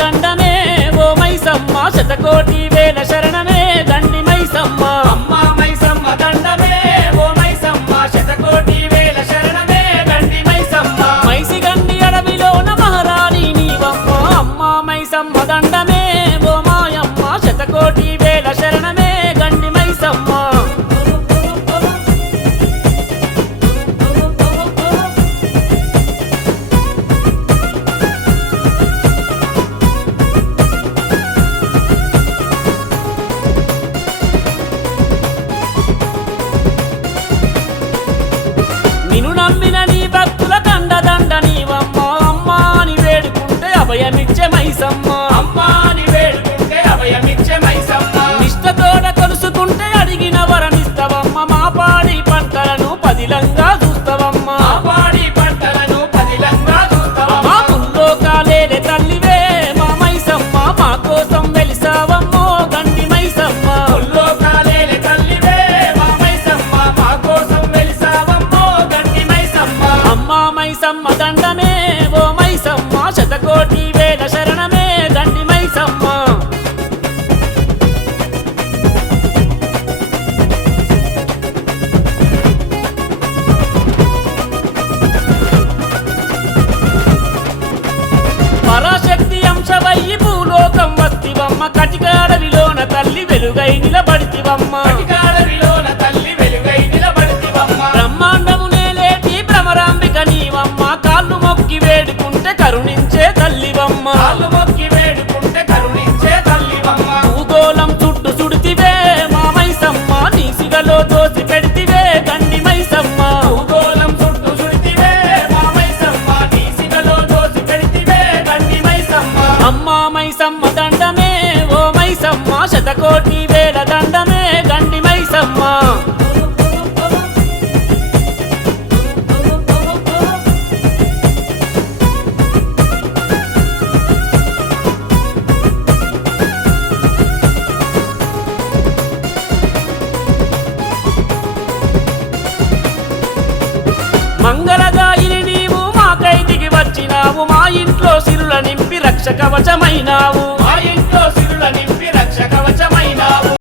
దండమే ఓ మైసమ్మ శతకోటి వేల శరణమే దండి మైసమ్మ. అమ్మ మైసమ్మ దండమే ఓ మైసమ్మ శతకోటి వేల శరణమే దండి మైసమ్మ. మైసి గండి అడవిలోన మహారాణి నీవమ్మ. అమ్మ మైసమ్మ దండమే మైసమ్మ దండమే ఓ మైసమ్మ శతకోటి వేల శరణమే దండి మైసమ్మ. పరాశక్తి అంశవయ్యి భూలోకం వస్తివమ్మ కటికాడవిలోన తల్లి వెలుగై నిలబడితివమ్మ. నీ దోసి పెడితివే తండ్రి మైసమ్మ. భూగోళం చుట్టూ చుడితివే మా మైసమ్మ. నీ దోసి పెడితివే గండి మైసమ్మ. అమ్మ మైసమ్మ దండమే ఓ మైసమ్మ. శతకోటి ఇంట్లో సిరుల నింపి రక్ష కవచమైనావు మా ఇంట్లో సిరుల నింపి